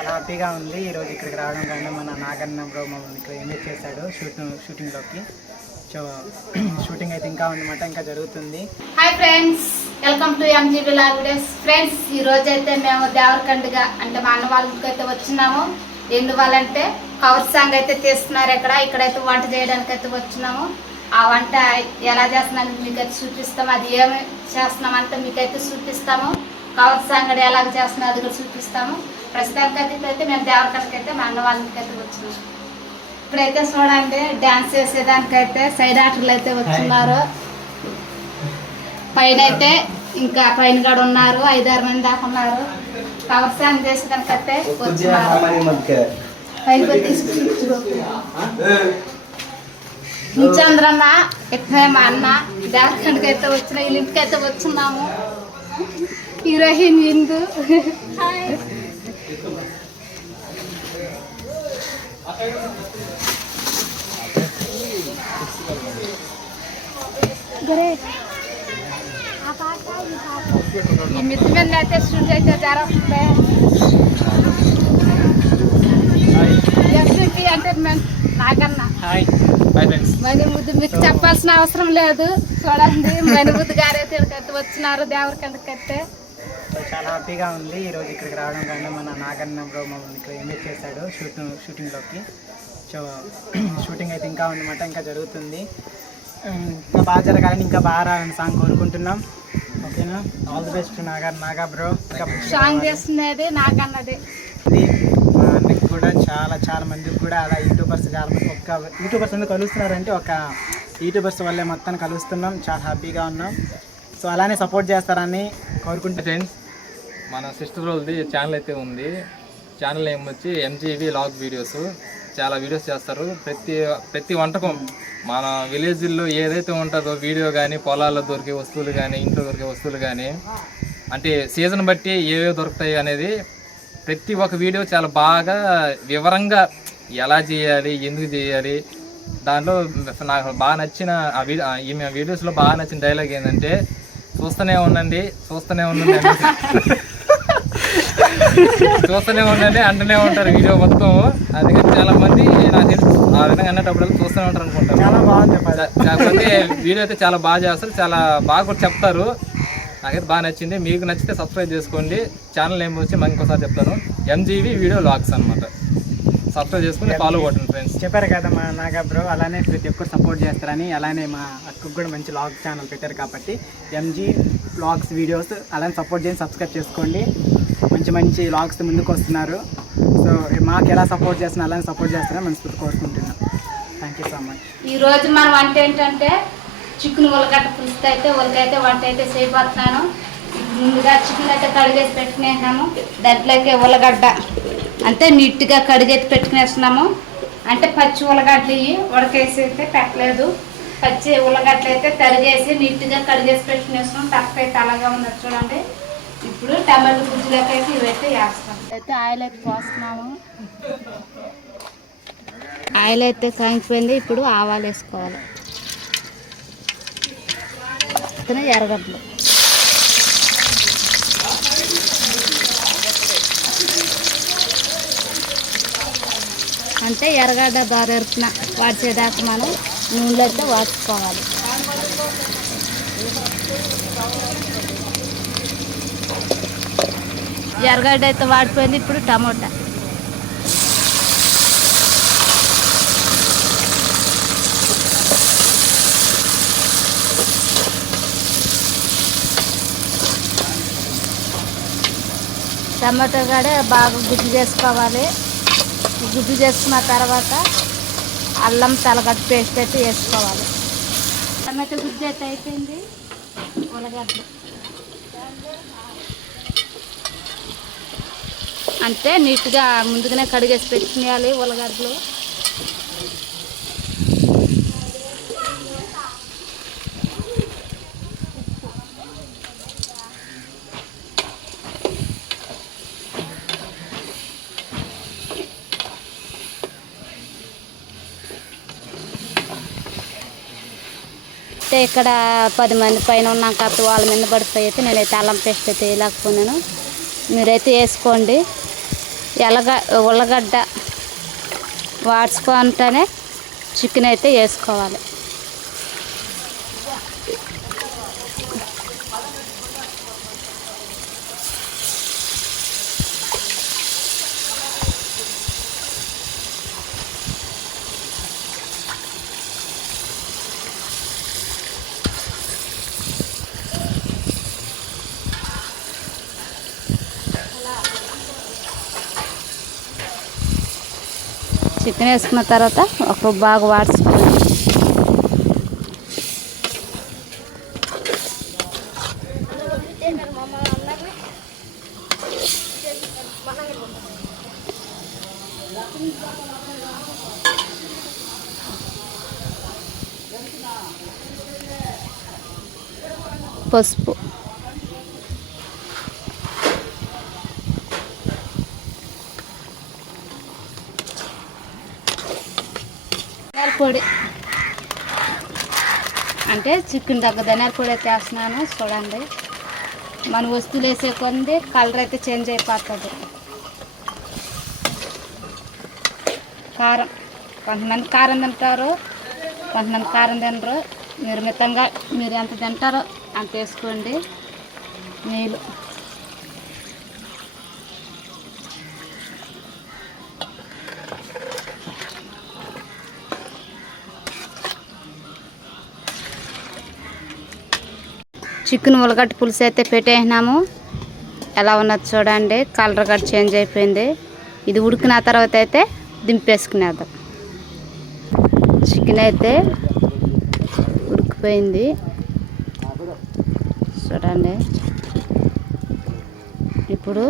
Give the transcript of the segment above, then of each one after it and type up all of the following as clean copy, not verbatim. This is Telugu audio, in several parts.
చాలా హ్యాపీగా ఉంది ఈరోజు ఇక్కడికి రావడం కానీ మన నాగన్న బ్రో మమ్మల్ని ఇక్కడ ఇన్వైట్ చేశాడు షూటింగ్లోకి. సో షూటింగ్ అయితే ఇంకా ఉందన్నమాట, ఇంకా జరుగుతుంది. Hi friends, welcome to MGB log videos. Friends, ఈ రోజు అయితే మేము దేవరకండగా అంటే మా అన్న వాళ్ళ ఇంటికి అయితే వచ్చినాము. ఎందువల్లంటే కవర్ సాంగ్ అయితే తీస్తున్నారు. ఇక్కడైతే వంట చేయడానికి అయితే వచ్చినాము. ఆ వంట ఎలా చేస్తున్నాను మీకైతే చూపిస్తాము. అది ఏమి చేస్తున్నామంటే మీకైతే చూపిస్తాము. కవర్ సాంగ్ ఎలాగ చేస్తున్నాం అది కూడా చూపిస్తాము. ప్రస్తుతానికైతే అయితే మేము దేవరకండకి అయితే మా అన్న వాళ్ళ ఇంటికి అయితే వచ్చినాము. ఇప్పుడైతే చూడండి, డ్యాన్స్ చేసేదానికైతే సైడ్ ఆర్టర్లు అయితే వచ్చినారు. పైన అయితే ఇంకా పైన కూడా ఉన్నారు, 5-6 మంది దాకా ఉన్నారు. కవర్ సాంగ్ చేసేదానికైతే వచ్చినారు. చంద్రన్న ఎక్కడ మా అన్న దేవరకండకి అయితే వచ్చిన వీళ్ళ ఇంటికి అయితే వచ్చినాము. హీరోయిన్ ఇందు ఈ మిద్ది మీద అయితే షూట్ అయితే జరుగుతుంది. ఎస్పీ ఎంటర్టైన్మెంట్ నాగన్న మణి ముద్దు మీకు చెప్పాల్సిన అవసరం లేదు. చూడండి, మణి ముద్దు గారు అయితే వచ్చినారు దేవరకండకి అయితే. చాలా హ్యాపీగా ఉంది ఈరోజు ఇక్కడికి రావడం కానీ మన నాగన్న బ్రో మమ్మల్ని ఇక్కడ ఇన్వైట్ చేశాడు షూటింగ్లోకి. సో షూటింగ్ అయితే ఇంకా ఉందన్నమాట, ఇంకా జరుగుతుంది. ఇంకా బాగా జరగాలని, ఇంకా బాగా రావాలని సాంగ్ కోరుకుంటున్నాం. ఓకేనా? All the best Naga bro. Song చేస్తున్నది నాగన్నది. మా అన్నకి కూడా చాలా మందికి కూడా అలా యూట్యూబర్స్ చాలా మంది ఒక్క యూట్యూబర్స్ ఎందుకు కలుస్తున్నారంటే ఒక యూట్యూబర్స్ వల్లే మొత్తం కలుస్తున్నాం. చాలా హ్యాపీగా ఉన్నాం. సో అలానే సపోర్ట్ చేస్తారని కోరుకుంటే. ఫ్రెండ్స్, మన సిస్టర్ రోజుది ఛానల్ అయితే ఉంది. ఛానల్ ఏం వచ్చి ఎంజీబీ లాగ్ వీడియోస్. చాలా వీడియోస్ చేస్తారు. ప్రతి వంటకం మన విలేజ్లో ఏదైతే ఉంటుందో వీడియో కానీ, పొలాల్లో దొరికే వస్తువులు కానీ, ఇంట్లో దొరికే వస్తువులు కానీ, అంటే సీజన్ బట్టి ఏవే దొరుకుతాయి అనేది ప్రతి ఒక్క వీడియో చాలా బాగా వివరంగా ఎలా చేయాలి, ఎందుకు చేయాలి. దాంట్లో నాకు బాగా నచ్చిన ఈమె వీడియోస్లో బాగా నచ్చిన డైలాగ్ ఏంటంటే, చూస్తూనే ఉండండి అంటూనే ఉంటారు వీడియో మొత్తం. అందుకని చాలా మంది నాకు తెలుసు ఆ విధంగా అన్నప్పుడు చూస్తూనే ఉంటారు అనుకుంటారు. చాలా బాగుంది. కాకపోతే వీడియో అయితే చాలా బాగా చేస్తారు, చాలా బాగా కూడా చెప్తారు. నాకైతే బాగా నచ్చింది. మీకు నచ్చితే సబ్స్క్రైబ్ చేసుకోండి. ఛానల్ నేమ్ వచ్చి మనం ఇంకోసారి చెప్తాను, ఎంజీబీ వీడియో లాగ్స్ అనమాట. సబ్స్క్రైబ్ చేసుకుని ఫాలో కొట్టండి ఫ్రెండ్స్. చెప్పారు కదా మా నాగా బ్రో, అలానే ప్రతి ఒక్కరు సపోర్ట్ చేస్తారని. అలానే మా అక్కకు కూడా మంచి లాగ్ ఛానల్ పెట్టారు కాబట్టి ఎంజీ వ్లాగ్స్ వీడియోస్ అలానే సపోర్ట్ చేసి సబ్స్క్రైబ్ చేసుకోండి. మంచి వ్లాగ్స్ ముందుకు వస్తున్నారు. సో మాకు ఎలా సపోర్ట్ చేస్తున్నా అలానే సపోర్ట్ చేస్తారని మనస్ఫూర్తి కోరుకుంటున్నాం. Thank you so much. ఈరోజు మన వంట ఏంటంటే చికెన్ ఉల్లగడ్డ పులుసు అయితే ఉల్లగైతే వంట అయితే చేయబోతున్నాను. ముందుగా చికెన్ అయితే కడిగేసి పెట్టుకునేసాము. దాంట్లోకి ఉల్లగడ్డ అంటే నీట్గా కడిగేసి పెట్టుకునేస్తున్నాము. అంటే పచ్చి ఉల్లగడ్డలు ఉడకేసి అయితే పెట్టలేదు. పచ్చి ఉల్లగడ్డలు అయితే తరిగేసి నీట్గా కడిగేసి పెట్టుకునేస్తున్నాం. టక్ అయితే అలాగా ఉన్నది చూడండి. ఇప్పుడు టమాటో గుజ్జులోకి అయితే ఇవైతే వేస్తాం. అయితే ఆయిల్ అయితే పోస్తున్నాము. ఆయిల్ అయితే కాగిపోయింది. ఇప్పుడు ఆవాలు వేసుకోవాలి. ఎర్రగడ్డలు అంటే ఎర్రగడ్డ దారెరుపున వాడిచేదాకా మనం నూనెలో అయితే వాడుకోవాలి. ఎర్రగడ్డ అయితే వాడిపోయింది. ఇప్పుడు టమోటా టమాటో కూడా బాగా గుజ్జు చేసుకోవాలి. గుజ్జు చేసుకున్న తర్వాత అల్లం తెల్లగడ్డ పేస్ట్ అయితే వేసుకోవాలి. టమాటో గుజ్జు అయితే అయిపోయింది. ఉల్లగడ్డలు అంటే నీట్గా ముందుగానే కడిగేసి పెట్టుకునేయాలి ఉల్లగడ్డలు. అయితే ఇక్కడ 10 మంది పైన ఉన్నాం కాబట్టి వాళ్ళ మీద పడిపోయి అయితే నేనైతే అల్లం పేస్ట్ అయితే వేయలేకపోయినాను. మీరైతే వేసుకోండి. ఉల్లగడ్డ వాడ్చుకుంటేనే చికెన్ అయితే వేసుకోవాలి. చికెన్ వేసుకున్న తర్వాత ఒక బాగా వాడ్చుకోవాలి. పసుపు, పొడి అంటే చికెన్ దగ్గర ధనియాల పొడి అయితే వేస్తున్నాను. చూడండి, మన వస్తువులు వేసే కొంది కలర్ అయితే చేంజ్ అయిపోతుంది. కారం, కొంతమంది కారం తింటారు, కొంతమంది కారం తినరు. మీరు మితంగా మీరు ఎంత తింటారో అంత వేసుకోండి. నీళ్ళు, చికెన్ ఉల్లగడ్డ పులుసు అయితే పెట్టేసినాము. ఎలా ఉన్నది చూడండి, కలర్ కూడా చేంజ్ అయిపోయింది. ఇది ఉడికిన తర్వాత అయితే దింపేసుకునేద్దాం. చికెన్ అయితే ఉడికిపోయింది చూడండి. ఇప్పుడు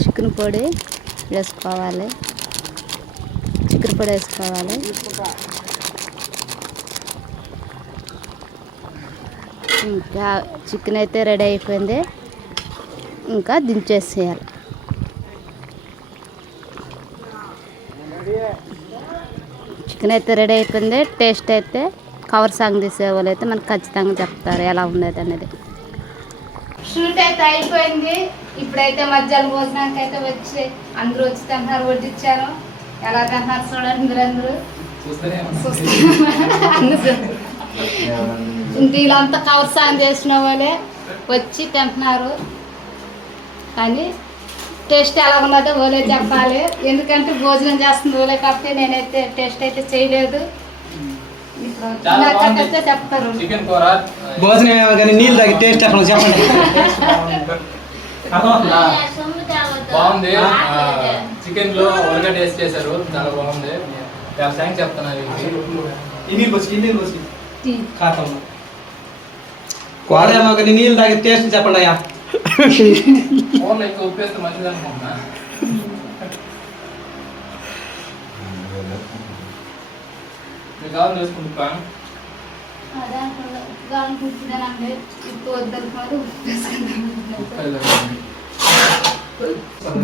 చికెన్ పొడి వేసుకోవాలి. చికెన్ పొడి వేసుకోవాలి. ఇంకా చికెన్ అయితే రెడీ అయిపోయింది. ఇంకా దించేసేయాలి. చికెన్ అయితే రెడీ అయిపోయింది. టేస్ట్ అయితే కవర్ సాంగ్ తీసే వాళ్ళు అయితే మనకు ఖచ్చితంగా చెప్తారు ఎలా ఉండేది అనేది. షూట్ అయితే అయిపోయింది. ఇప్పుడైతే మధ్యాహ్నం భోజనానికి అయితే వచ్చి అందరూ వచ్చి తింటున్నారు. వడ్డిచ్చాను. ఎలా తింటున్నారు చూడండి మీరందరూ. ఇంక వీళ్ళంతా కవర్ సాంగ్ చేసిన వాళ్ళే వచ్చి తింటున్నారు. కానీ టేస్ట్ ఎలా ఉన్నదో ఓలే చెప్పాలి. ఎందుకంటే భోజనం చేస్తుంది ఓలే కాబట్టి నేనైతే టేస్ట్ అయితే చేయలేదు. ఇప్పుడు చెప్తారు. భోజనం కానీ నీళ్ళు తాగి టేస్ట్ ఎక్కడ చెప్పండి. బాగుంది. చికెన్ లో ఉల్లగడ్డ వేసి చేశారు, చాలా బాగుంది. చాలా థ్యాంక్స్ చెప్తున్నారు. కూరేమో కానీ నీళ్ళు తాగి టేస్ట్ చెప్పండి అయ్యా. ఫోన్లో ఎక్కువ ఉప్పు వేస్తే మంచిది అనుకుంటున్నా. మీకు కావాలి చేసుకుంటా.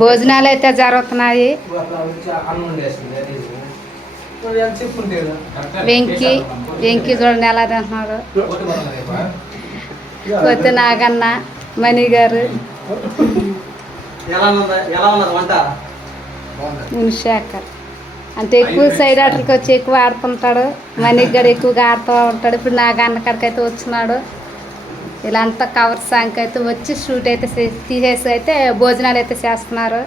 భోజనాలు అయితే జరుగుతున్నాయి. వెంకీ చూడండి ఎలా తింటున్నారు. కొత్త నాగన్న, మణి గారు, మునిశేఖర్ అంటే ఎక్కువ సైడ్ ఆటలకి వచ్చి ఎక్కువ ఆడుతుంటాడు. మణిక్ గారు ఎక్కువగా ఆడుతూ ఉంటాడు. ఇప్పుడు నాగన్న కాడికి అయితే వచ్చినాడు. ఇలా అంతా కవర్ సాంగ్ అయితే వచ్చి షూట్ అయితే తీసేసి అయితే భోజనాలు అయితే చేస్తున్నారు.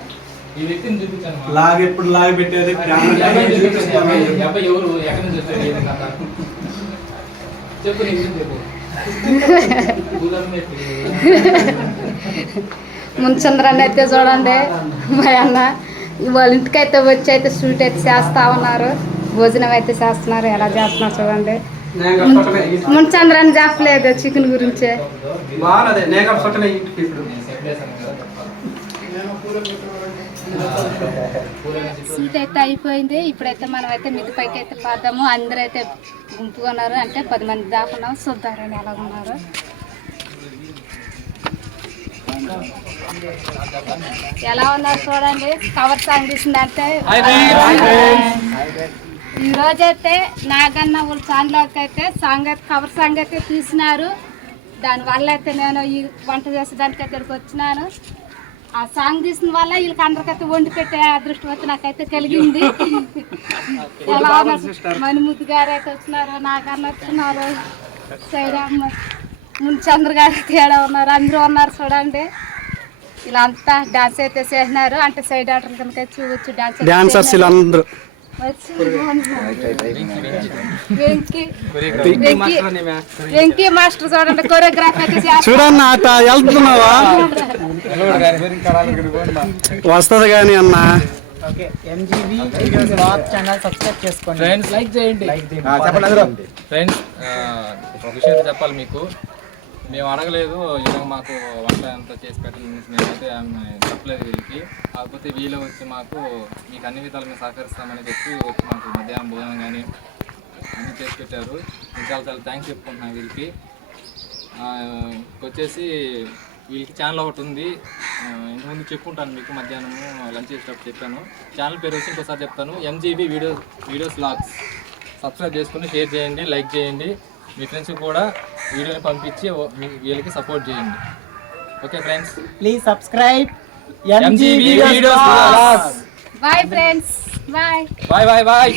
ముంచంద్రాన్ని అయితే చూడండి మా అన్న వాళ్ళ ఇంటికైతే వచ్చి అయితే షూట్ అయితే చేస్తా ఉన్నారు. భోజనం అయితే చేస్తున్నారు. ఎలా చేస్తున్నారు చూడండి. ముంచంద్రాన్ని చెప్పలేదు చికెన్ గురించే. షూట్ అయితే అయిపోయింది. ఇప్పుడైతే మనం అయితే మిద్ది పైకి అయితే పోదాము. అందరూ అయితే గుంపుగా ఉన్నారు. అంటే 10 మంది దాకా ఉన్నాం. చూద్దారని ఎలా ఉన్నారు. ఎలా ఉన్నారు చూడండి. కవర్ సాంగ్ తీసిందంటే ఈరోజైతే నాగన్న వాళ్ళ ఛానల్కి అయితే సాంగ్ అయితే కవర్ సాంగ్ అయితే తీసినారు. దానివల్ల అయితే నేను ఈ వంట చేసేదానికి ఇక్కడికి వచ్చినాను. ఆ సాంగ్ తీసిన వల్ల వీళ్ళకి అందరికైతే వండి పెట్టే అదృష్టం అయితే నాకైతే కలిగింది. ఎలా ఉన్నారు మణిముద్దు గారు అయితే వచ్చినారు, నాకన్నా వచ్చినారు, సైడమ్మ ముందు చంద్ర గారు తేడా ఉన్నారు, అందరూ ఉన్నారు చూడండి. ఇలా అంతా డాన్స్ అయితే చేసినారు. అంటే సైడ్ ఆర్డర్ కనుక చూవచ్చు డాన్సర్స్ వీళ్ళందరూ. వెంకీ మాస్టర్ చూడండి కొరియోగ్రాఫ్ అయితే చూడన్న అట వెళ్తున్నావా వస్తుంది కానీ అన్న. ఓకే ఎంజీవి బ్లాగ్ ఛానల్ సబ్స్క్రైబ్ చేసుకోండి, ఫ్రెండ్స్ లైక్ చేయండి. ఫ్రెండ్స్ ఒక విషయం చెప్పాలి మీకు. మేము అడగలేదు ఇలా మాకు వంట అంతా చేసి పెట్టాలని, మేమైతే చెప్పలేదు వీళ్ళకి. కాకపోతే వీళ్ళు వచ్చి మాకు మీకు అన్ని విధాలు మేము సహకరిస్తామని చెప్పి వచ్చి మాకు మధ్యాహ్నం భోజనం కానీ అన్నీ చేసి పెట్టారు. నేను చాలా చాలా థ్యాంక్స్ చెప్పుకుంటున్నాను వీళ్ళకి. వచ్చేసి వీళ్ళకి ఛానల్ ఒకటి ఉంది, ఇంతకుముందు చెప్పుకుంటాను మీకు, మధ్యాహ్నము లంచ్ చేసేటప్పుడు చెప్పాను. ఛానల్ పేరు వచ్చి ఇంకోసారి చెప్తాను, ఎంజీబీ వీడియోస్ వ్లాగ్స్. సబ్స్క్రైబ్ చేసుకుని షేర్ చేయండి, లైక్ చేయండి, మీ ఫ్రెండ్స్కి కూడా వీడియోని పంపించి వీళ్ళకి సపోర్ట్ చేయండి. Okay friends, please subscribe MGB videos. Bye friends, bye bye bye bye.